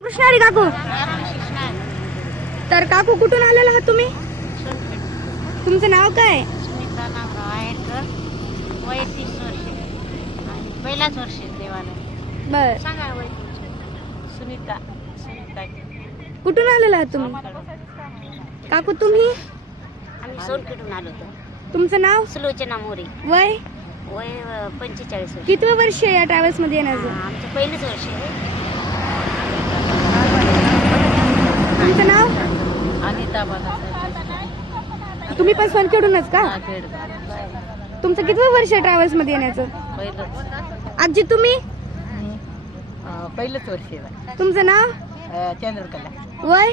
कृष्णारी काकू, तर काकू कुठून आलेला आहात तुम्ही? तुमचं नाव काय? सुनीता नावराव आहेरकर, वय 30 वर्षे आणि पहिलाच वर्ष देवाला. बर, सांगा वय तुमचं. सुनीता सुनीता कुठून आलेला आहात तुम्ही? काकू तुम्ही? आम्ही सोनखेडून आलो होतो. तुमचं नाव? सुलोचना मोरे. वय? वय 45 वर्ष. कितवं वर्ष आहे या ट्रॅव्हल्स मध्ये येण्याचं? आमचं पहिलंच वर्ष आहे. तुमचं नाव? अनिता तुम्ही पण सोनखेडूनच का? पहिलंच. तुमचं कितवं वर्ष आहे ट्रॅव्हल्स मध्ये येण्याचं? आजी तुम्ही? पहिलंच वर्ष आहे. तुमचं नाव? चंद्रकला. वय?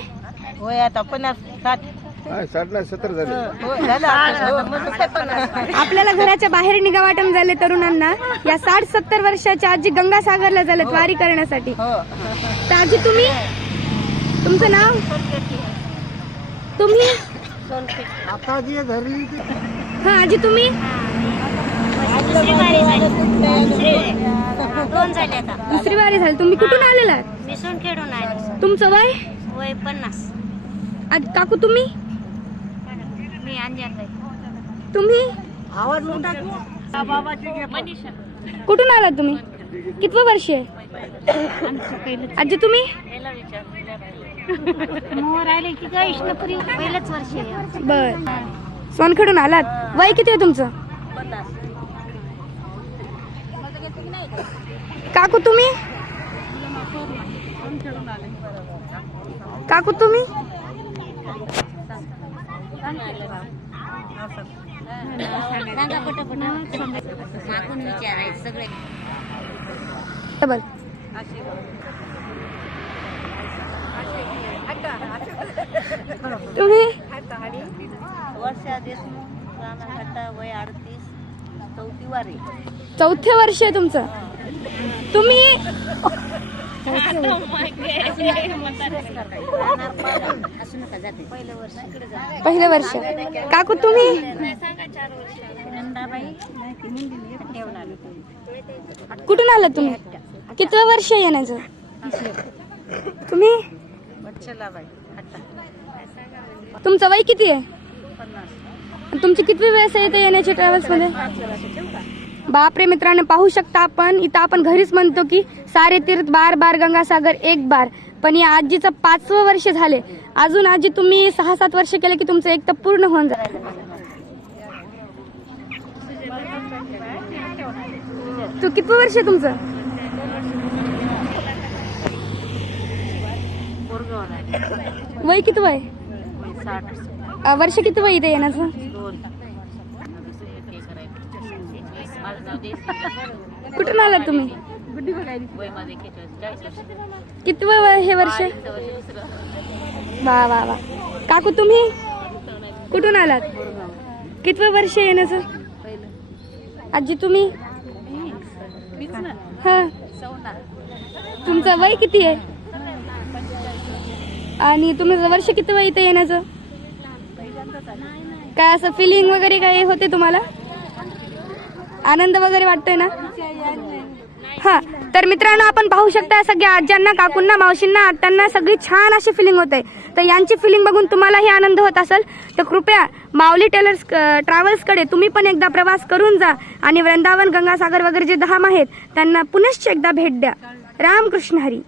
वय आता 50-60. 60-70 झाले. आपल्याला घराच्या बाहेर निघा वाटम झाले तरुणांना. या 60-70 वर्षाच्या आजी गंगासागरला झालेत वारी करण्यासाठी. तर आजी तुम्ही? तुमचं नाव? तुम्ही? आता जी घरी हा आजी तुम्ही? दोन झाले आता. दुसरी वारी झाली. तुम्ही कुठून आलेला? मी सोनखेडून आले. तुमचं वय? वय 50. आज काकू तुम्ही? मी अंजनबाई. तुम्ही आवाज मनीषा. कुठून आलात तुम्ही? कितवं वर्ष आहे? आजी तुम्ही? मोर आले की काय इष्टपुरी पहिलंच वर्ष आहे. बर, सोनखेडून आलात. वय किती आहे तुमचं? काकू तुम्ही? काकू तुम्ही? सांगा पटापट. मागून विचारायचं सगळे. डबल. तुम्ही? वर्षा देशमुख, राणा घट्टा, वय 38, चौथी वारी. चौथे वर्ष आहे तुमचं. तुम्ही? असू नका जाते. पहिलं वर्ष इकडे जाते. पहिलं वर्ष. काकू तुम्ही? कुठून आलात तुम्ही? कितवं वर्ष आहे येण्याचं? तुम्ही? तुमचं वय किती आहे? तुमची कितवी वेळेस आहे इथे येण्याची ट्रॅव्हल्स मध्ये? बापरे मित्रांनो, पाहू शकता आपण इथं आपण घरीच म्हणतो की सारे तीर्थ बार बार गंगासागर एक बार, पण या आजीचं 5वं वर्ष झाले. अजून आजी तुम्ही 6-7 वर्ष केले की तुमचं एक तर पूर्ण होऊन जाईल. तू कितवं वर्ष आहे तुमचं? वय किती वय? 60. वर्ष किती वय इथे येण्याचं? कुठून आलात तुम्ही? किती वय हे वर्ष? वा वा वा. काकू तुम्ही कुठून आलात? कितवं वर्ष येण्याचं? आजी तुम्ही? हा. तुमचं वय किती आहे? आणि तुमचं वर्ष किती वय इथे येण्याचं? काय असं फिलिंग वगैरे काय होते तुम्हाला? आनंद वगैरे वाटतोय ना? हा. तर मित्रांनो, आपण पाहू शकता सगळ्या आज्यांना, काकूंना, मावशींना, आत्यांना सगळी छान अशी फिलिंग होते. तर यांची फिलिंग बघून तुम्हालाही आनंद होत असेल तर कृपया माऊली टेलर्स ट्रॅव्हल्सकडे तुम्ही पण एकदा प्रवास करून जा आणि वृंदावन, गंगासागर वगैरे जे धाम आहेत त्यांना पुनश्च एकदा भेट द्या. रामकृष्ण हरी.